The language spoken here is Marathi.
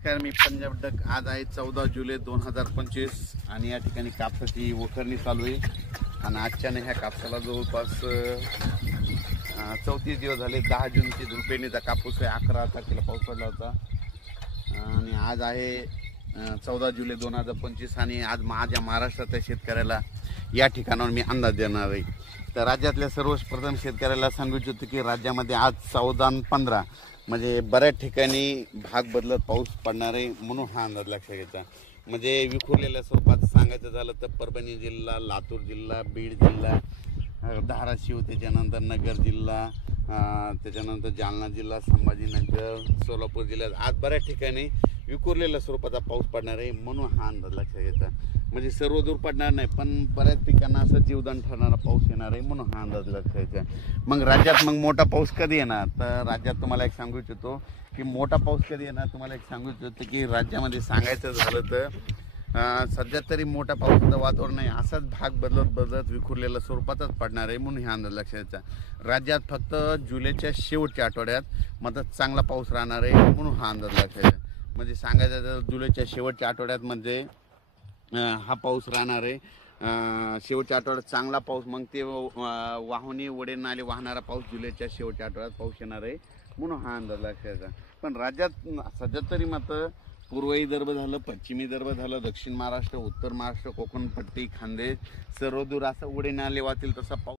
नमस्कार, मी पंजाब डक। आज आहे 14 जुलै 2025 आणि या ठिकाणी कापसाची वखरणी चालू आहे। आणि आजच्या ह्या कापसाला जवळपास 34 दिवस झाले। 10 जूनची धुळपेरणीचा कापूस आहे। 11 तारखेला पाऊस पडला होता आणि आज आहे 14 जुलै 2025 आणि आज माझ्या महाराष्ट्रातल्या शेतकऱ्याला या ठिकाणावर मी अंदाज देणार आहे। तर राज्यातल्या सर्वप्रथम शेतकऱ्याला सांगू इच्छितो की राज्यामध्ये आज 14 आणि 15 म्हणजे बऱ्याच ठिकाणी भाग बदलत पाऊस पडणार आहे, म्हणून हा अंदाज लक्षात घ्यायचा। म्हणजे विखुरलेल्या स्वरूपात सांगायचं झालं तर परभणी जिल्हा, लातूर जिल्हा, बीड जिल्हा, धाराशिव, त्याच्यानंतर नगर जिल्हा, त्याच्यानंतर जालना जिल्हा, संभाजीनगर, सोलापूर जिल्ह्यात आज बऱ्याच ठिकाणी विखुरलेल्या स्वरूपाचा पाऊस पडणार आहे, म्हणून हा अंदाज लक्षात घ्यायचा। म्हणजे सर्व दूर पडणार नाही, पण बऱ्याच पिकांना असं जीवदान ठरणारा पाऊस येणार आहे, म्हणून हा अंदाज लक्षात घ्यायचा। मग राज्यात मोठा पाऊस कधी येणार, तर राज्यात तुम्हाला एक सांगू इच्छितो की मोठा पाऊस कधी येणार। तुम्हाला एक सांगू इच्छितो की राज्यामध्ये सांगायचं झालं तर सध्या तरी मोठा पावसाचं वातावरण नाही, असाच भाग बदलत विखुरलेल्या स्वरूपातच पडणार आहे, म्हणून हे अंदाज लक्षात घ्यायचा। राज्यात फक्त जुलैच्या शेवटच्या आठवड्यात मात्र चांगला पाऊस राहणार आहे, म्हणून हा अंदाज लक्षात घ्यायचा। म्हणजे सांगायचं तर जुलैच्या शेवटच्या आठवड्यात म्हणजे हा पाऊस राहणार आहे। शेवटच्या आठवड्यात चांगला पाऊस, मग ते वाहुनी वडे नाले वाहणारा पाऊस जुलैच्या शेवटच्या आठवड्यात पाऊस येणार आहे, म्हणून हा अंदाज लक्षात घ्यायचा। पण राज्यात सध्या तरी मात्र पूर्व विदर्भ झालं, पश्चिमी विदर्भ झालं, दक्षिण महाराष्ट्र, उत्तर महाराष्ट्र, कोकण पट्टी, खानदेश सर्व दूर असं वडे नाले वाहतील तसा पाऊस